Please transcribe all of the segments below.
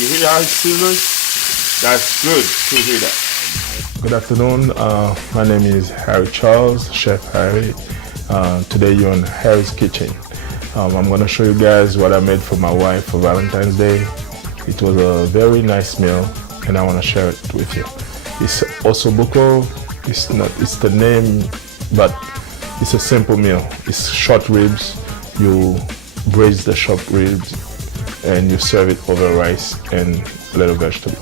You hear how it sizzles? That's good to hear that. Good afternoon. My name is Harry Charles, Chef Harry. Today you're in Harry's Kitchen. I'm going to show you guys what I made for my wife for Valentine's Day. It was a very nice meal and I want to share it with you. It's ossobuco. It's the name, but it's a simple meal. It's short ribs. You braise the short ribs and you serve it over rice and a little vegetable.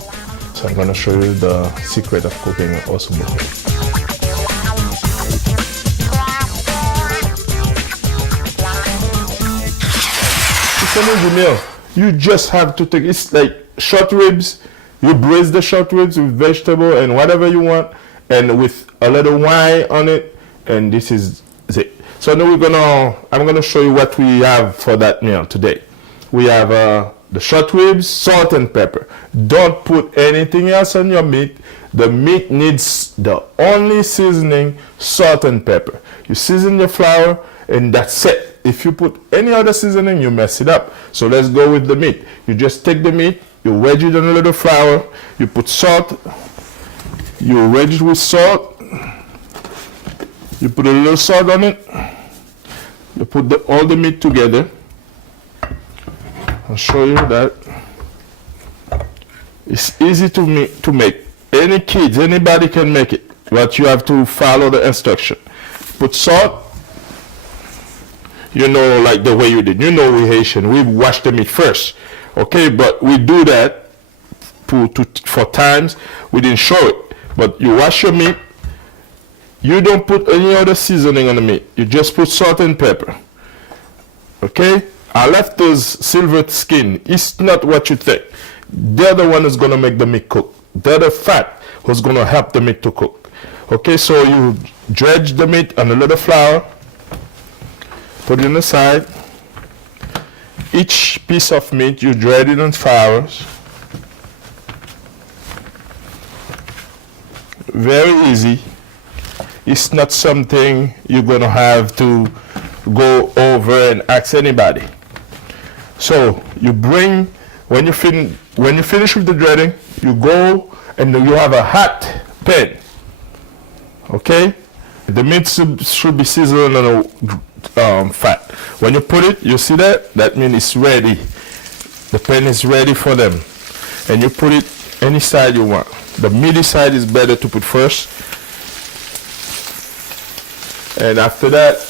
So I'm going to show you the secret of cooking ossobuco. It's an easy meal. You just have to take, it's like short ribs. You braise the short ribs with vegetable and whatever you want, and with a little wine on it, and this is it. So now I'm gonna show you what we have for that meal today. We have the short ribs, salt and pepper. Don't put anything else on your meat. The meat needs the only seasoning, salt and pepper. You season your flour and that's it. If you put any other seasoning, you mess it up. So let's go with the meat. You just take the meat, you wedge it in a little flour, you put salt, you wedge it with salt, you put a little salt on it, you put all the meat together. I'll show you that. It's easy to make. Any kids, anybody can make it, but you have to follow the instruction. Put salt, you know, like the way you did. You know we Haitian, we wash the meat first, okay? But we do that for times. We didn't show it, but you wash your meat. You don't put any other seasoning on the meat. You just put salt and pepper, okay? I left those silver skin. It's not what you think. They're the one who's going to make the meat cook. They're the fat who's going to help the meat to cook. Okay, so you dredge the meat on a little flour. Put it on the side. Each piece of meat, you dredge it in flours. Very easy. It's not something you're going to have to go over and ask anybody. So you bring, when you finish with the dreading, you go and you have a hot pan. Okay? The meat should be seasoned on a fat. When you put it, you see that? That means it's ready. The pan is ready for them. And you put it any side you want. The meaty side is better to put first. And after that,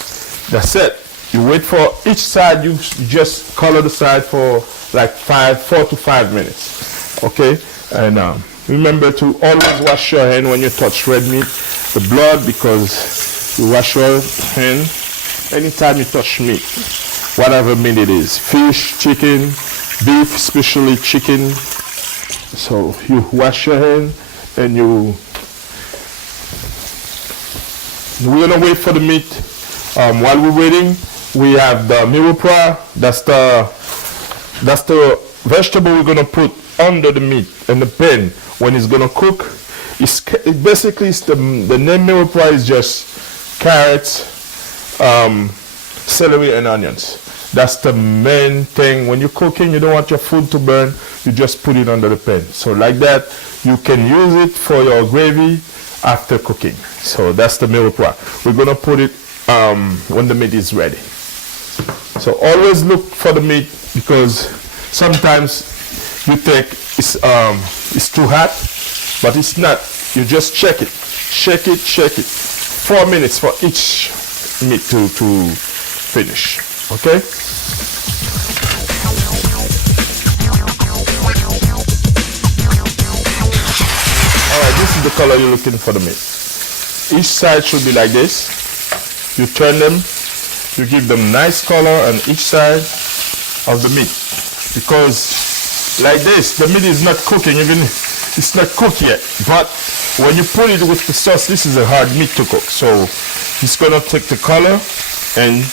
that's it. You wait for each side, you just color the side for like 4 to 5 minutes. Okay? And remember to always wash your hand when you touch red meat, the blood, because you wash your hand anytime you touch meat, whatever meat it is. Fish, chicken, beef, especially chicken. So you wash your hand and we're gonna wait for the meat. While we're waiting, we have the mirepoix. That's the vegetable we're gonna put under the meat in the pan when it's gonna cook. The name mirepoix is just carrots, celery, and onions. That's the main thing. When you're cooking, you don't want your food to burn. You just put it under the pan. So like that, you can use it for your gravy after cooking. So that's the mirepoix. We're gonna put it when the meat is ready. So always look for the meat, because sometimes you think it's too hot, but it's not. You just check it. 4 minutes for each meat to finish. Okay? Alright, this is the color you're looking for the meat. Each side should be like this. You turn them, you give them nice color on each side of the meat. Because like this, the meat is not cooking, even it's not cooked yet. But when you put it with the sauce, this is a hard meat to cook. So it's gonna take the color, and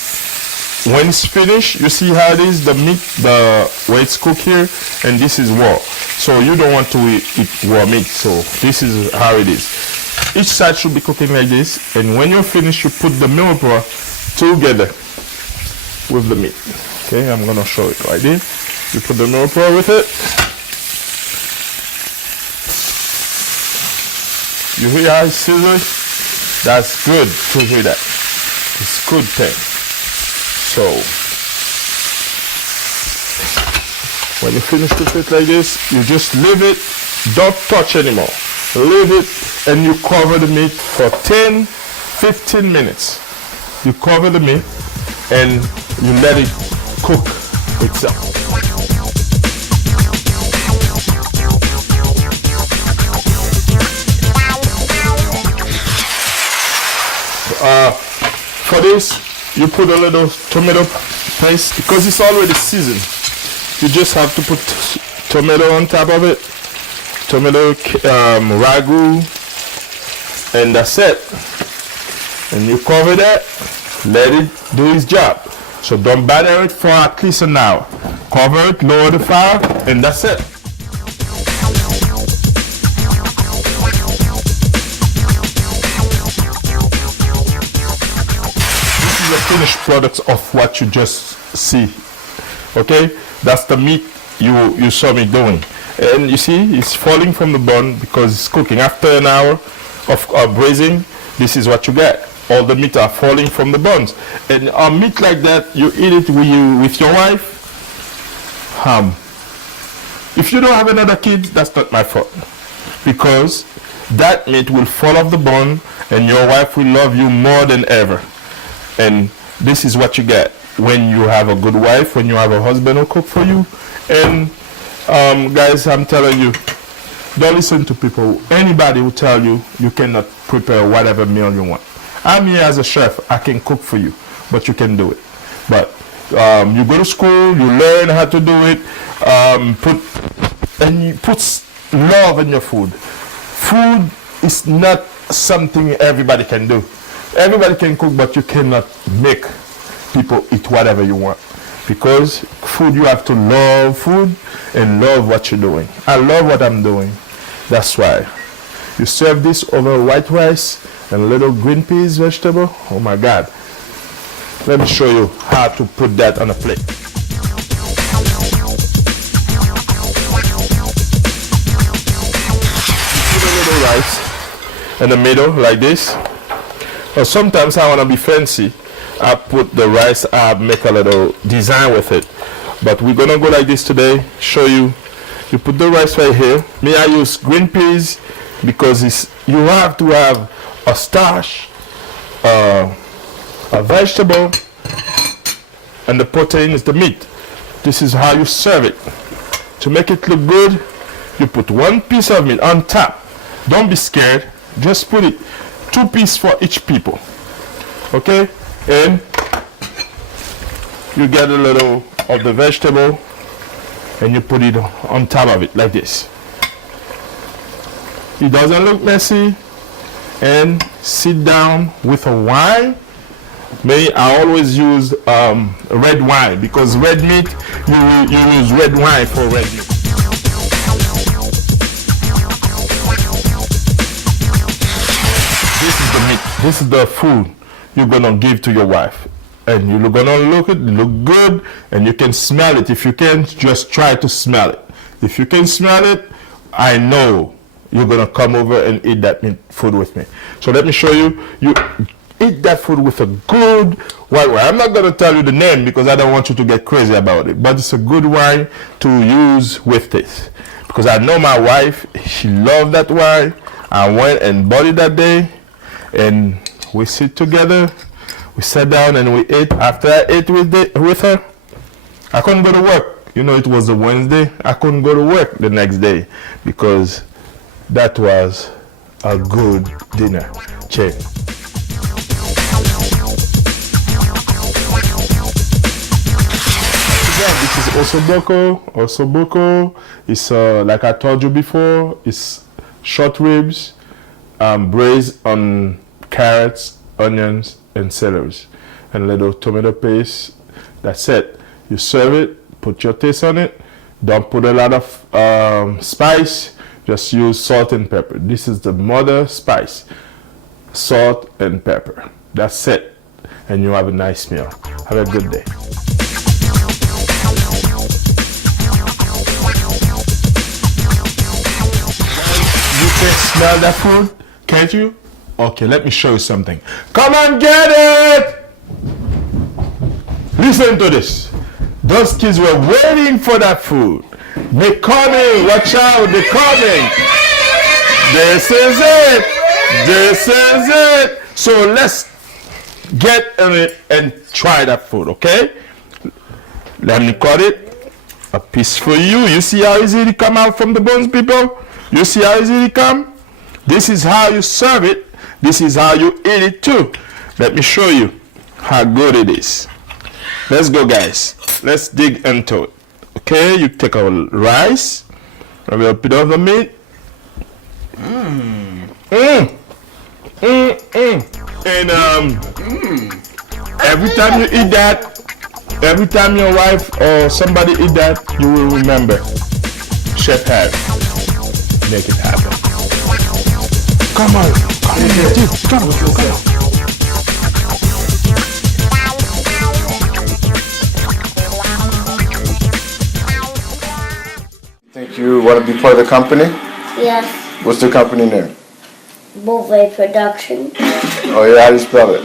when it's finished, you see how it is, the meat, the way it's cooked here, and this is raw. So you don't want to eat raw meat, so this is how it is. Each side should be cooking like this, and when you're finished, you put the mirepoix together with the meat. Okay, I'm gonna show it right here. You put the mirepoix with it, You hear how it's sizzling? That's good to hear that. It's good thing. So when you finish with it like this, you just leave it. Don't touch anymore. Leave it and you cover the meat for 10-15 minutes. You cover the meat and you let it cook itself. For this, you put a little tomato paste because it's already seasoned. You just have to put tomato on top of it, tomato ragu, and that's it. And you cover that, let it do its job. So don't batter it for at least an hour. Cover it, lower the fire, and that's it. This is the finished product of what you just see. Okay, that's the meat you saw me doing, and you see it's falling from the bone because it's cooking. After an hour of braising, this is what you get. All the meat are falling from the bones, and a meat like that, you eat it with your wife. If you don't have another kid, that's not my fault, because that meat will fall off the bone, and your wife will love you more than ever. And this is what you get when you have a good wife, when you have a husband who cook for you. And guys, I'm telling you, don't listen to people. Anybody will tell you you cannot prepare whatever meal you want. I'm here as a chef. I can cook for you, but you can do it. But you go to school, you learn how to do it, and you put love in your food. Food is not something everybody can do. Everybody can cook, but you cannot make people eat whatever you want, because food, you have to love food and love what you're doing. I love what I'm doing. That's why you serve this over white rice and little green peas vegetable. Oh my God, let me show you how to put that on a plate. Put a little rice in the middle like this. Or sometimes I want to be fancy, I put the rice, I make a little design with it. But we're gonna go like this today, show you. You put the rice right here. Me, I use green peas because you have to have a starch, a vegetable, and the protein is the meat. This is how you serve it. To make it look good, you put one piece of meat on top. Don't be scared, just put it 2 pieces for each people. Okay? And you get a little of the vegetable and you put it on top of it like this. It doesn't look messy. And sit down with a wine. Me, I always use red wine, because red meat, you use red wine for red meat. This is the meat. This is the food you're gonna give to your wife, and you're gonna look good, and you can smell it. If you can't, just try to smell it. If you can smell it, I know you're gonna come over and eat that meat food with me. So let me show you. You eat that food with a good white wine. I'm not gonna tell you the name because I don't want you to get crazy about it, but it's a good wine to use with this, because I know my wife, she loved that wine. I went and bought it that day, and we sit together, we sat down and we ate. After I ate with her, I couldn't go to work. You know, it was a Wednesday. I couldn't go to work the next day because that was a good dinner. Check. This is ossobuco. Ossobuco is, like I told you before, it's short ribs braised on carrots, onions, and celery, and a little tomato paste. That's it. You serve it, put your taste on it. Don't put a lot of spice. Just use salt and pepper. This is the mother spice. Salt and pepper. That's it. And you have a nice meal. Have a good day. You can smell that food. Can't you? Okay, let me show you something. Come on, get it! Listen to this. Those kids were waiting for that food. They're coming. Watch out. They're coming. This is it. This is it. So let's get in it and try that food, okay? Let me cut it. A piece for you. You see how easy it come out from the bones, people? You see how easy it come? This is how you serve it. This is how you eat it too. Let me show you how good it is. Let's go, guys. Let's dig into it. Okay, you take our rice, a little bit of the meat. And every time you eat that, every time your wife or somebody eat that, you will remember Chef Harry. Make it happen. Come on, come on. Think you want to be part of the company? Yes, What's the company name? Beauvais production. Oh yeah, how do you spell it?